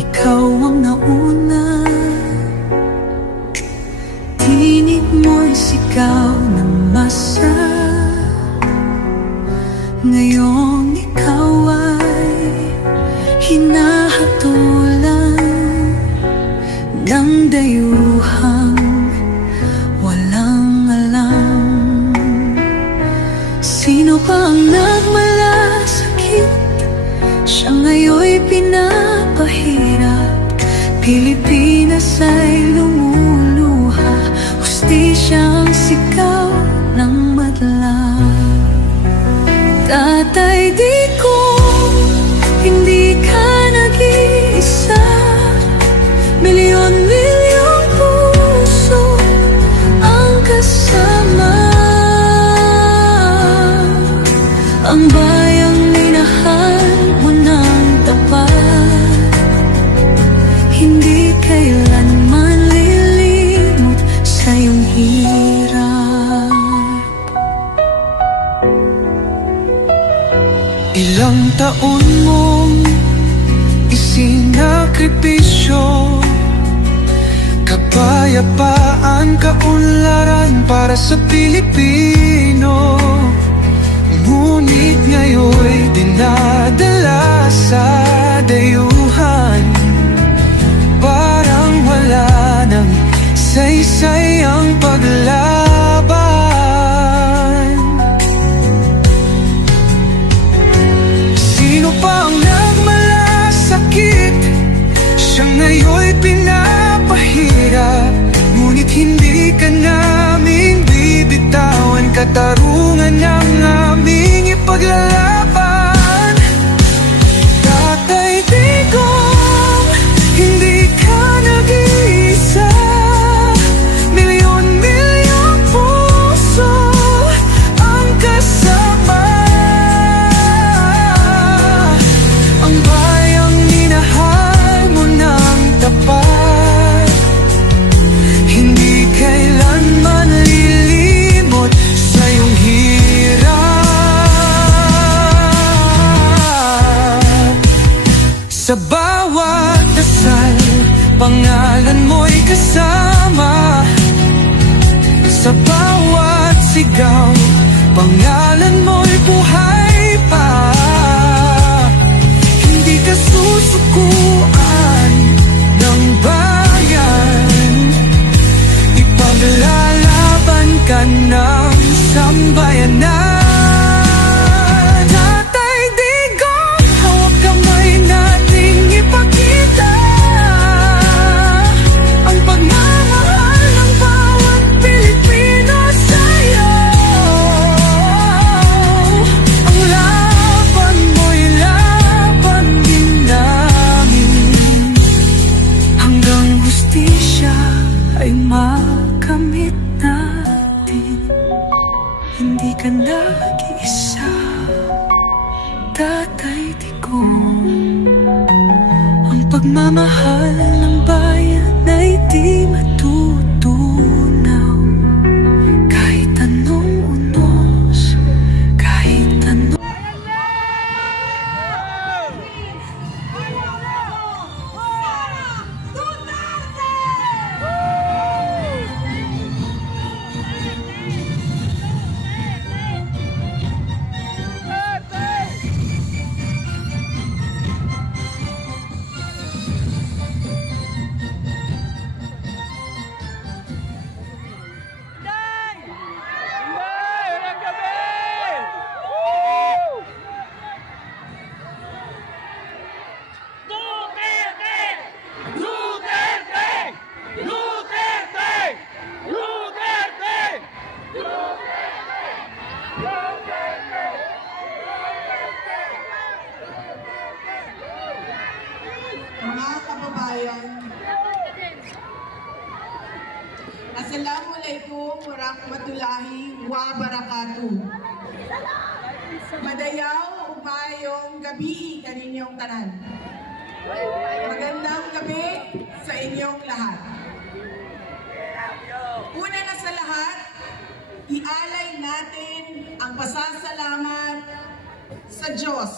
ikaw ang nauna. Tinig mo'y sigaw ng masa. Ngayong ikaw ay hinahatulan ng dayuhang walang alam. Sino pa ang nagmalasakit? Siya ngayon'y pinapahirap. Pilipinas ay lumuluha. Hustisyang sigaw ng madla. Tatay, di ko hindi ka nag-iisa. Milyon-milyong puso ang kasama. Ang bayang minahal mo ng tapat, hindi kailanman lilimot sa iyong hirap. Ilang taon mong isinakripisyo, kapayapaan, kaunlaran para sa Pilipino. Ngunit ngayon'y dinadala sa dayuhan. Parang wala nang saysay ang paglaban. Sino pa ang nagmalasakit? Siya ngayon'y pinapahirap. Ngunit hindi ka namin bibitawan. Katarungan ng aming ipaglalaban. Tatay, digong, hindi ka nag-iisa. Milyon-milyong puso ang kasama. Ang bayang minahal mo ng tapat, hindi kailanman lilimot sa iyong hirap. Sa bawat dasal, pangalan mo'y kasama. Sa bawat sigaw, pangalan mo'y buhay pa. Hindi ka susukuan ng bayan. Ipaglalaban ka ng sambayanan. Tatay, digong, hawak kamay nating ipakita ang pagmamahal ng bawat Pilipino sa'yo. Ang laban mo'y laban din namin, hanggang hustisya ay makamit natin. Hindi ka nag-iisa, Tatay Digong. Ang pagmamahal ng bayan ay di matutunaw. Kahit anong unos, kahit anong mga kababayan. Assalamualaikum warahmatullahi wabarakatuh. Madayaw umayong gabi kaninyong tanan. Magandang gabi sa inyong lahat. Una na sa lahat, ialay natin ang pasasalamat sa Diyos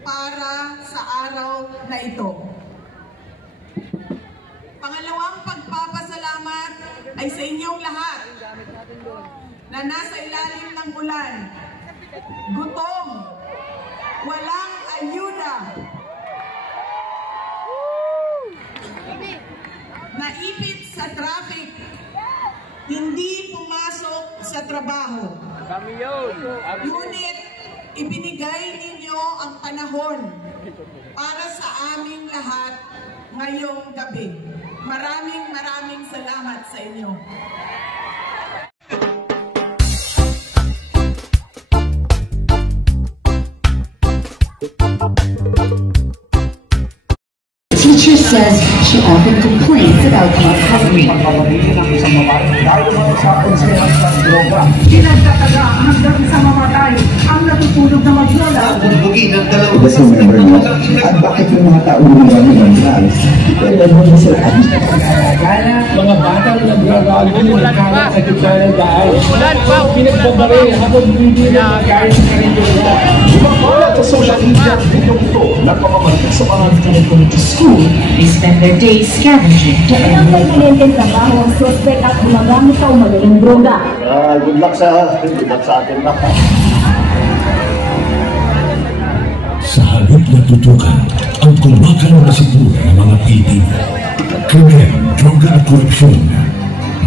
para sa araw na ito. Pangalawang pagpapasalamat ay sa inyong lahat na nasa ilalim ng ulan, gutom, walang ayuda, naipit sa traffic, hindi pumasok sa trabaho. Ngunit ibinigay ninyo ang panahon para sa aming lahat ngayong gabi. Maraming salamat sa inyo. Teacher says she often complains about not hungry. Pinagtataga hanggang sa mamatay ang natutulog na maglola. Kasi member mo, at bakit yung mga tao lumang ng drugs? Kailan mo na sila? Mga batang nagraralo nagkalat sa gitna ng daan. Pinagbabaril habang hindi na magkain sa karinyola. Wala ka sa lalagyan itong ito na pamamalit sa mga community school. They spend their days scavenging to earn May pininteng trabaho ang suspect at gumagamit sa umagaling droga. Good luck sa atin na. Sa halip na tutukan ang kumakal na sigura ng mga Pilipino. Krimen, droga at korupsyon.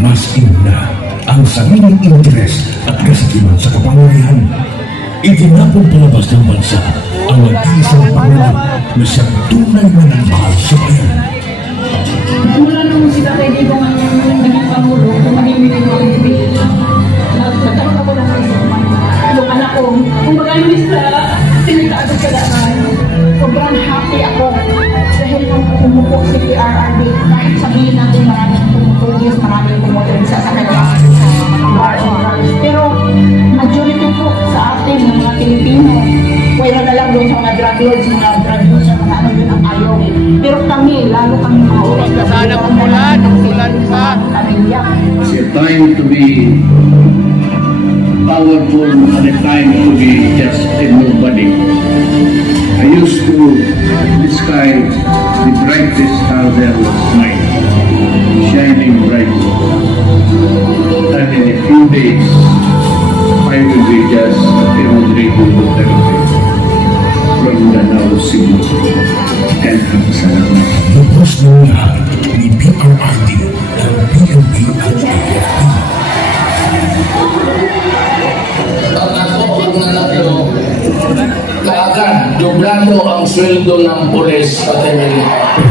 Mas inuna ang sariling interes at kasakiman sa kapangyarihan. Itinapong palabas ng bansa ang nag-iisang pangalan na siyang tunay na nagmahal sa bayan. Mula nung sila kaibigan ng naging pangulo, tumahimik yung mga ibig. Nagkaroon ako ng isang yung anak ko, kung magaling sa sinitaado sa daan, sobrang happy ako dahil nung pumupo si PRRD, kahit sabihin natin maraming tumutugis, maraming tumutugis sa kanilang pero majority po sa atin ng mga Pilipino, wala na lang doon sa mga drug lords, mga drug lords, mga ano yun ang ayaw. Pero kami, lalo kami mga ulit. Sana umulan pa. It's a time to be powerful and a time to be just a nobody. I used to describe the brightest star there was mine, shining bright. And in a few days, I will be just a Rodrigo Duterte from the now Cebu. Salamat. Lubos ng lahat ni PRRD at PNP at AFP. At ako ang nanalo, kaagad doblado ang sweldo ng pulis at militar.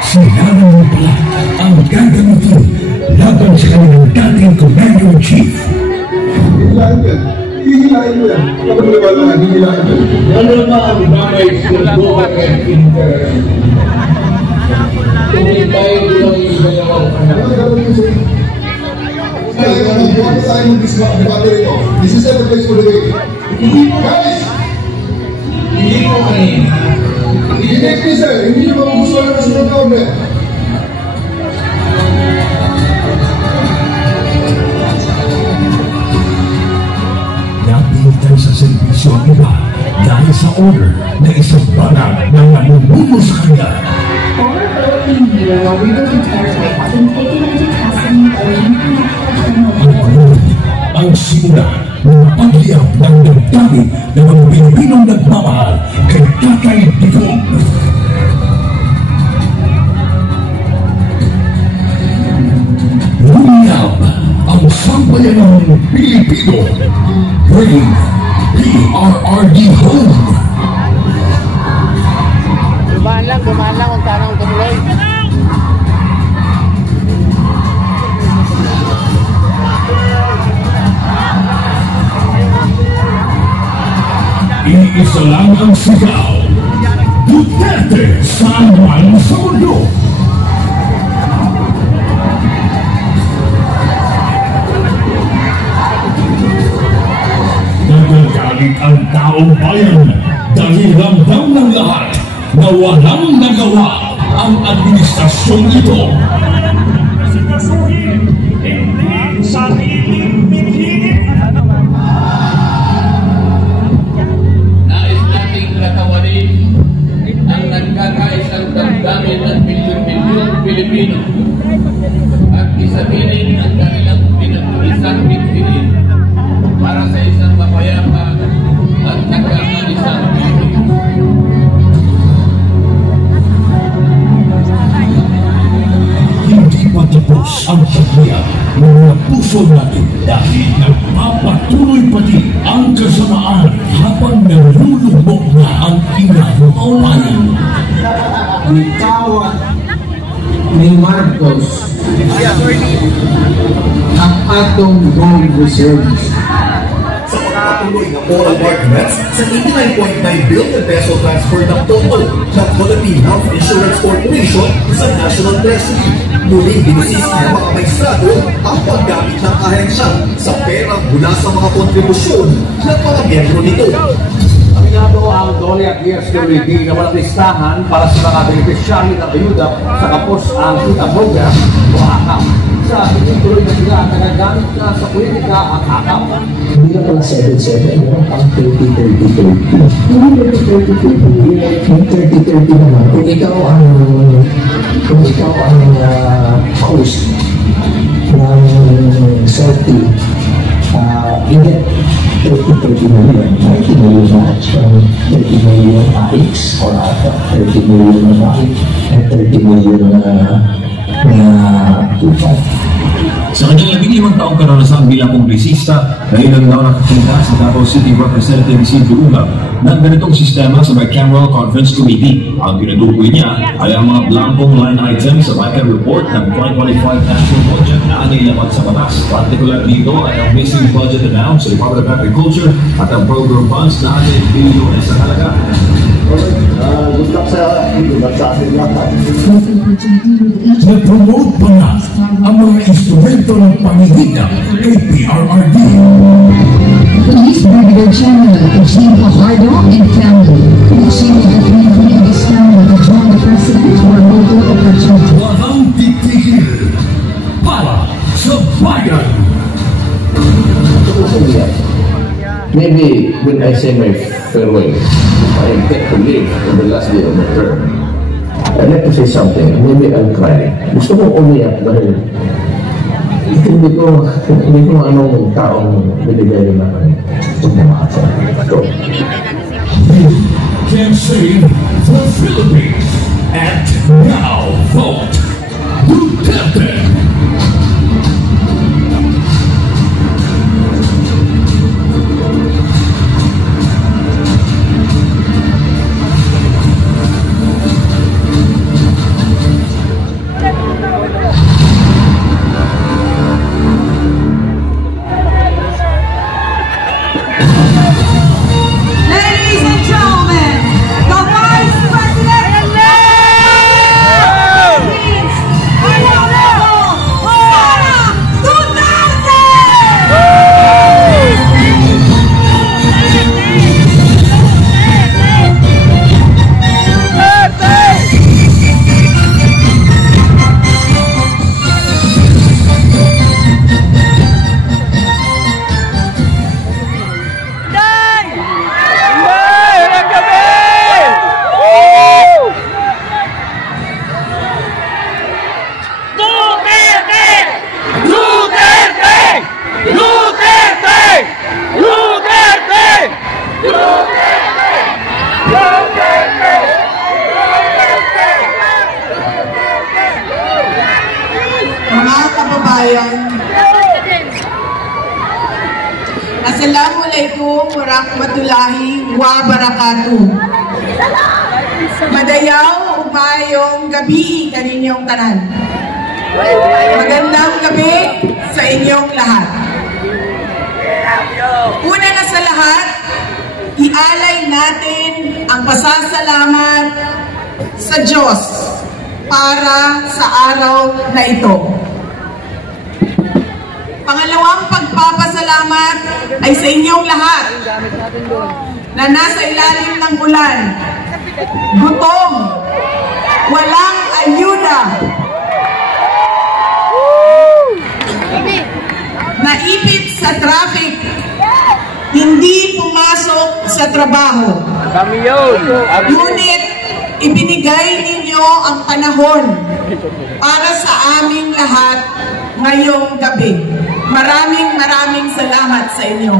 Sinabi mo pala ang gagamitin laban sa kanilang dating Commander-in-Chief. Hihilain mo yan. Kapag wala na, hihilain mo. Ano ba ang bagay sa government interest? Tumintay lang yung dalawang anak. This is the place for the day. Guys! Hindi ko kanina. Hindi next day, sir. Hindi nyo magugustuhan ng kasunod na order. Napilitan sa serbisyo ang iba dahil sa order na isang banag na namumuno sa kanya. Former Philippine leader Rodrigo Duterte has been taken into custody owing Ang simula ng pagliyab ng damdamin ng mga Pilipinong nagmamahal kay Tatay Digong. Lumiyab ang sambayanang Pilipino. Bring PRRD home. Dumaan lang kung saan ang tumuloy. Iisa lang ang sigaw. Duterte saan man sa mundo. Nagagalit ang taong bayan dahil ramdam ng lahat na walang nagawa ang administrasyong ito. Nais nating katawanin ang nagkakaisang damdamin at milyon-milyon Pilipino pamilya ng mga puso natin dahil nagpapatuloy pa din ang kasamaan habang nalulubog na ang inahumayan. Bitawan ni Marcos ang atong gold reserves. Sa pagpapatuloy ng oral arguments sa 89.9 billion peso transfer ng total ng Philippine Health Insurance Corporation sa National Treasury. Muling binusis ng mga maestrado ang paggamit ng ahensya sa pera mula sa mga kontribusyon ng mga miyembro nito. Aminado ang Dole at Years Committee na walang listahan para sa mga beneficiary ng ayuda sa kapos ang kita program o AKAP. Sa tuloy na sila nagagamit na sa politika ang AKAP. Hindi na pala 7-7, meron pang 30-30-30. Hindi 30-30 naman. Kung ikaw ang host ng selfie, you get 30 million, 90 million match, 30 million AX or 30 million na and 30 million na 2-5. Sa kanyang 15 taong karanasan bilang kongresista, ngayon daw nakapunta sa Davao City Representative Isidro Uga ng ganitong sistema sa Bicameral Conference Committee. Ang tinutukoy niya ay ang mga blankong line items sa Bicameral Report ng 2025 National Budget na anilaman sa batas. Partikular dito ay ang missing budget announced sa Department of Agriculture at ang program funds na anilaman bilyon sa halaga. Good luck sa ating lahat. Na-promote pa na ang mga instrumento ng pamilya kay PRRD. Police Brigadier General Eugene Fajardo and family. Wishing the family and his family to join the President for a local opportunity. Walang titigil para sa bayan. Maybe when I say my farewell, I get to live in the last day of my term. I'd like to say something. Maybe I'll cry. Gusto ko umiyak dahil hindi ko anong taong binigay na tumamasa. So, You can save the Philippines and now vote Duterte. Ladies and gentlemen, the Vice President Philippines, Honorable Sara Duterte! Mga kababayan, Assalamualaikum warahmatullahi wabarakatuh. Madayaw umayong gabi kaninyong tanan. Magandang gabi sa inyong lahat. Una na sa lahat, ialay natin ang pasasalamat sa Diyos para sa araw na ito. Pangalawang pagpapasalamat ay sa inyong lahat na nasa ilalim ng ulan, gutom, walang ayuda, naipit sa traffic, hindi pumasok sa trabaho. Ngunit ibinigay ninyo ang panahon para sa aming lahat ngayong gabi. Maraming salamat sa inyo.